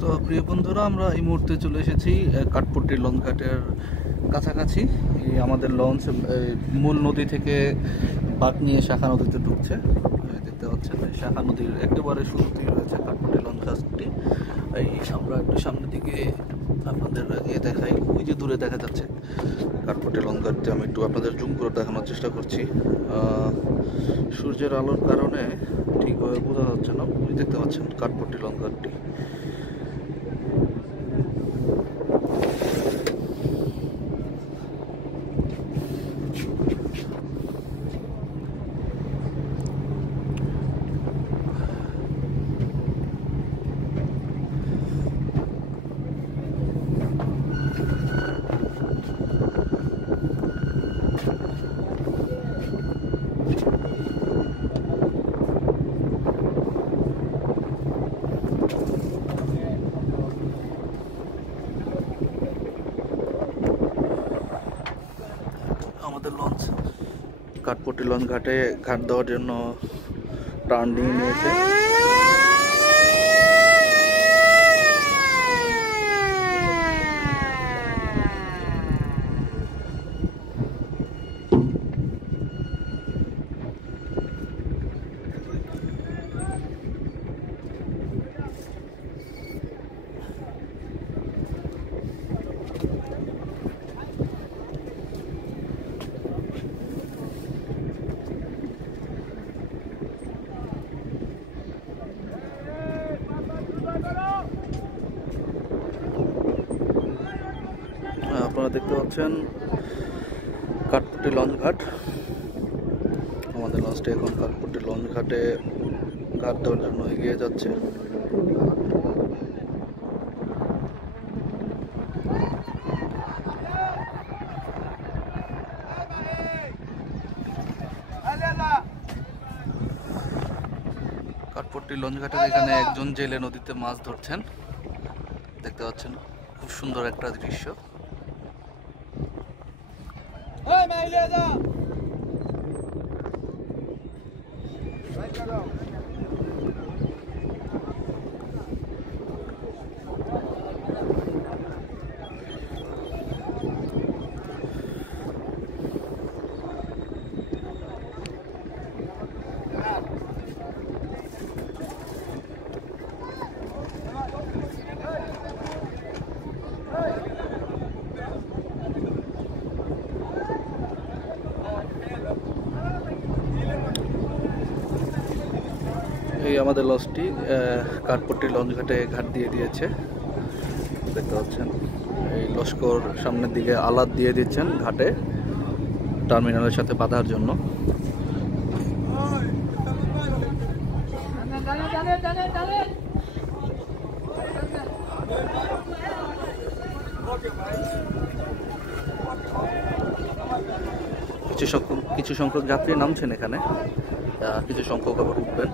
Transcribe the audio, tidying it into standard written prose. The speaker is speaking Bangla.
তো প্রিয় বন্ধুরা, আমরা এই মুহূর্তে চলে এসেছি কাঠপট্টি লঞ্চ ঘাটের কাছাকাছি। এই আমাদের লঞ্চ মূল নদী থেকে বাঁক নিয়ে শাখা নদীতে ঢুকছে। দেখতে পাচ্ছেন শাখা নদীর একেবারে শুরুতেই রয়েছে কাঠপট্টি লঞ্চ ঘাটটি। এই আমরা একটু সামনের দিকে আপনাদের দেখাই, ওই যে দূরে দেখা যাচ্ছে কাঠপট্টি লঞ্চ ঘাটটি। আমি একটু আপনাদের জুম করে দেখানোর চেষ্টা করছি। সূর্যের আলোর কারণে ঠিকভাবে বোঝা যাচ্ছে না। ওই দেখতে পাচ্ছেন কাঠপট্টি লঞ্চ ঘাটটি। আমাদের লঞ্চ কাঠপট্টি লঞ্চ ঘাটে ঘাট দেওয়ার জন্য টার্ন নিয়ে নিয়েছে। আপনারা দেখতে পাচ্ছেন কাঠপট্টি লঞ্চ ঘাট। আমাদের লঞ্চটি এখন কাঠপট্টি লঞ্চ ঘাটে ঘাট দেওয়ার জন্য এগিয়ে যাচ্ছে। কাঠপট্টি লঞ্চ ঘাটের এখানে একজন জেলে নদীতে মাছ ধরছেন, দেখতে পাচ্ছেন। খুব সুন্দর একটা দৃশ্য। এই আমাদের লঞ্চটি কাঠপট্টি লঞ্চ ঘাটে ঘাট দিয়ে দিয়েছে, দেখতে পাচ্ছেন। এই লস্কর সামনের দিকে আলাদ দিয়ে দিচ্ছেন ঘাটে টার্মিনালের সাথে বাঁধার জন্য। কিছু সংখ্যক যাত্রী নামছেন এখানে, কিছু সংখ্যক আবার উঠবেন।